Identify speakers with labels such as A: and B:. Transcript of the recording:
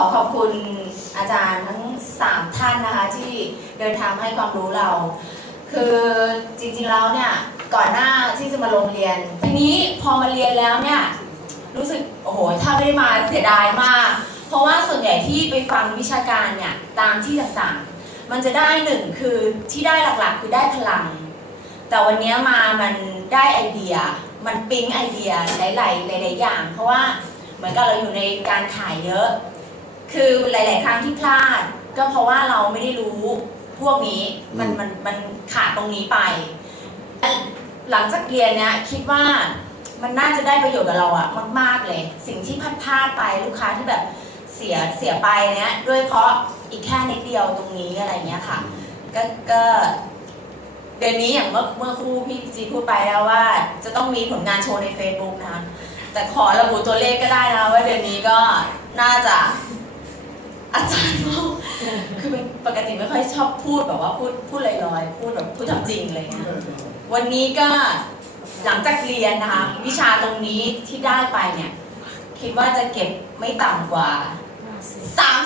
A: ขอขอบคุณอาจารย์ทั้งสามท่านนะคะที่เดินทางให้ความรู้เรา คือจริงๆแล้วเนี่ยก่อนหน้าที่จะมาลงเรียน ทีนี้พอมาเรียนแล้วเนี่ยรู้สึกโอ้โหถ้าไม่ได้มาเสียดายมาก เพราะว่าส่วนใหญ่ที่ไปฟังวิชาการเนี่ยตามที่ต่างๆ มันจะได้หนึ่งคือที่ได้หลักๆ คือได้พลัง แต่วันนี้มามันได้ไอเดีย มันปิ๊งไอเดียหลายๆหลายๆอย่าง เพราะว่าเหมือนกับเราอยู่ในการขายเยอะ คือหลาย ๆ ครั้งที่พลาด ก็เพราะว่าเราไม่ได้รู้พวกนี้มันมันมันขาดตรงนี้ไป หลังจากเรียนเนี้ยคิดว่ามันน่าจะได้ประโยชน์กับเราอะมาก ๆ เลย สิ่งที่พลาดพลาดไปลูกค้าที่แบบเสียเสียไปเนี้ยด้วยเพราะอีกแค่นิดเดียวตรงนี้อะไรเงี้ยค่ะ ก็ก็เดือนนี้อย่างเมื่อเมื่อครู่พี่จีพูดไปแล้วว่า จะต้องมีผลงานโชว์ใน Facebook นะแต่ขอระบุตัวเลขก็ได้นะว่าเดือนนี้ก็น่าจะ อาจารย์เขาคือเป็นปกติไม่ค่อยชอบพูดแบบว่าพูดพูดลอยๆ พูดแบบพูดทำจริงอะไรเงี้ยวันนี้ก็หลังจากเรียนนะคะ วิชาตรงนี้ที่ได้ไปเนี่ย คิดว่าจะเก็บไม่ต่ำกว่าสามแส